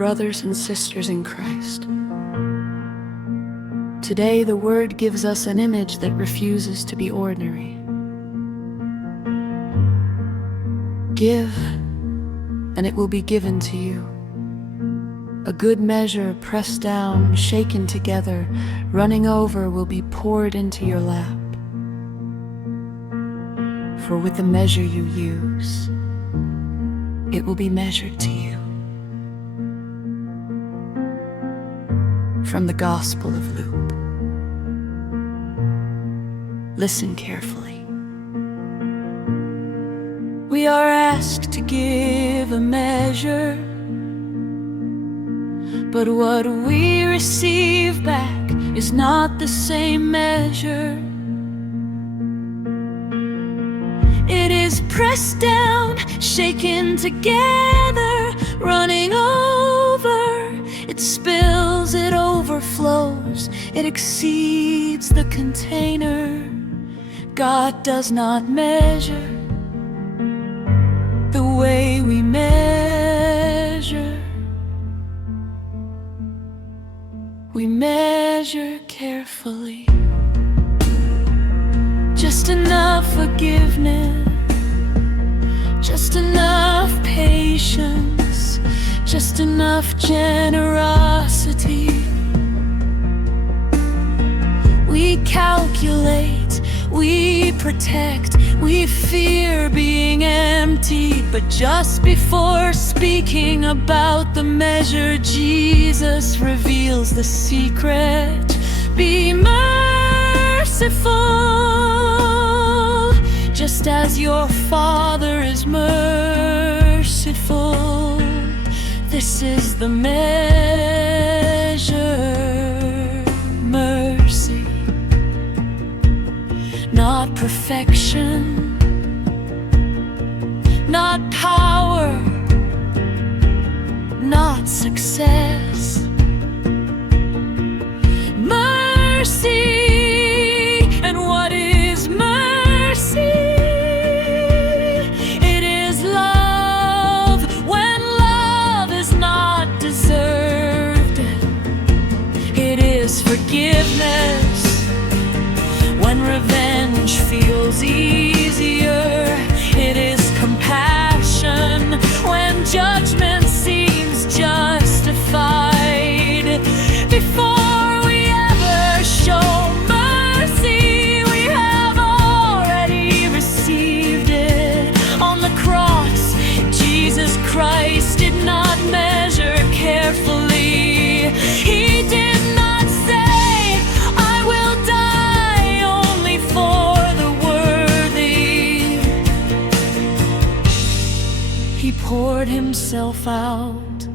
brothers and sisters in Christ. Today, the Word gives us an image that refuses to be ordinary. Give, and it will be given to you. A good measure, pressed down, shaken together, running over, will be poured into your lap. For with the measure you use, it will be measured to you. From the Gospel of Luke. Listen carefully. We are asked to give a measure, but what we receive back is not the same measure. It is pressed down, shaken together, running over. It spills, it overflows, it exceeds the container. God does not measure the way we measure. We measure carefully. Just enough forgiveness, just enough patience, just enough generosity. We calculate, we protect, we fear being empty. But just before speaking about the measure, Jesus reveals the secret. Be merciful, just as your Father is merciful. This is the measure. Mercy, not perfection, not power, not success. Mercy, and what is mercy? It is love when love is not deserved. It is forgiveness when revenge feels easier. It is compassion when judgment seems justified. Before we ever show mercy, we have already received it. On the cross, Jesus Christ did not measure carefully. He did not say, I will die only for the worthy. He poured himself out,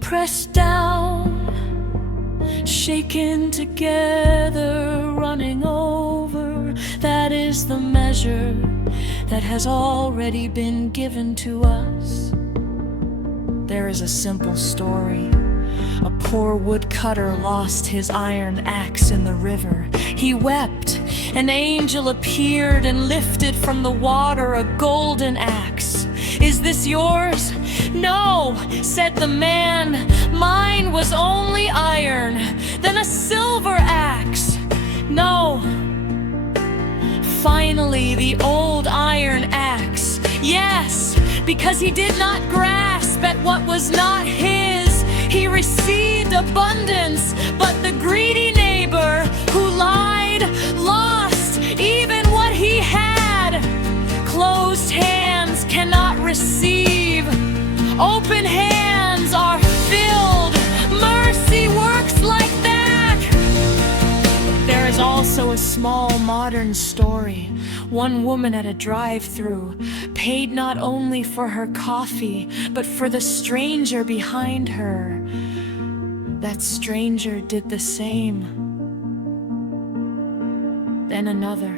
pressed down, shaken together, running over. That is the measure that has already been given to us. There is a simple story. A poor woodcutter lost his iron axe in the river. He wept. An angel appeared and lifted from the water a golden axe. Is this yours? No, said the man. Mine was only iron. Then a silver axe. No. Finally, the old iron axe. Yes, because he did not grasp at what was not his. He received abundance, but the greedy neighbor who lied lost even what he had. Closed hands cannot receive. Open hands are filled. Mercy works like that. There is also a small modern story. One woman at a drive-thru paid not only for her coffee, but for the stranger behind her. That stranger did the same. Then another.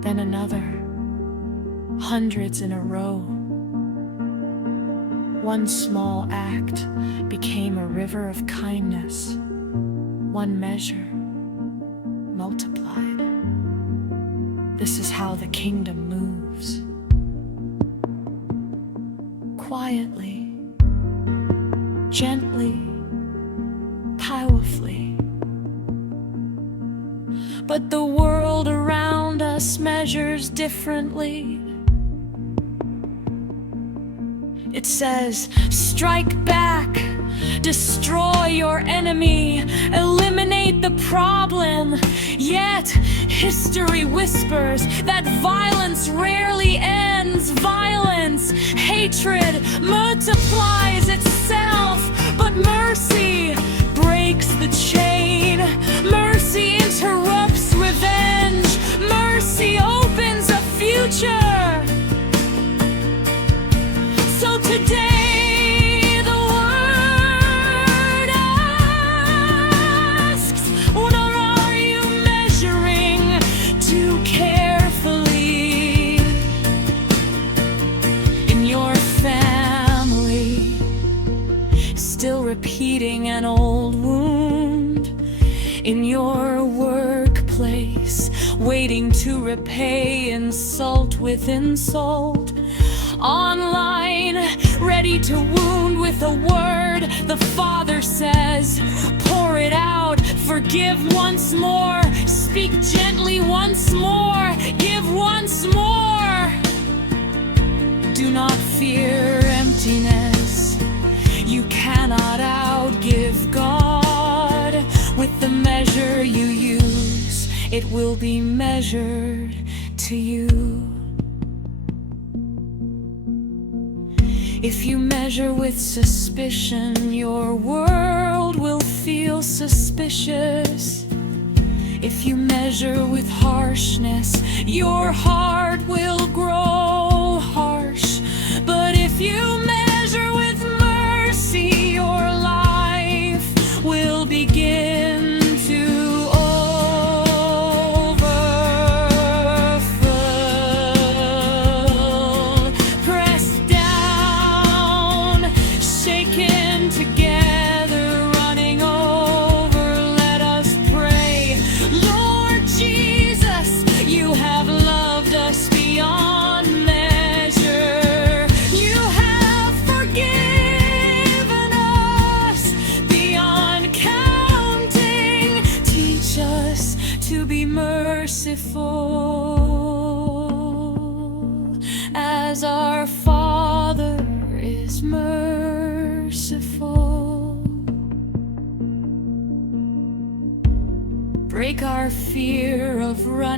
Then another. Hundreds in a row. One small act became a river of kindness. One measure multiplied. This is how the kingdom moves. quietly, gently, powerfully. But the world around us measures differently. It says, strike back, destroy your enemy, eliminate the problem. Yet history whispers that violence rarely ends. Violence, hatred multiplies itself, but mercy breaks the chain. Mercy interrupts revenge. Mercy opens a future. So today the word asks, what are you measuring too carefully? In your family, still repeating an old wound. In your workplace, waiting to repay insult with insult. Online, ready to wound with a word. The Father says, pour it out, forgive once more, speak gently once more, give once more. Do not fear emptiness, you cannot outgive God. With the measure you use, it will be measured to you. If you measure with suspicion, your world will feel suspicious. If you measure with harshness, your heart will grow harsh. But if you measure with mercy, your life will begin to overflow. Pressed down, shaken together, running over, let us pray. Lord Jesus, you have loved us beyond measure. You have forgiven us beyond counting. Teach us to be merciful as our Father is merciful. Break our fear of running.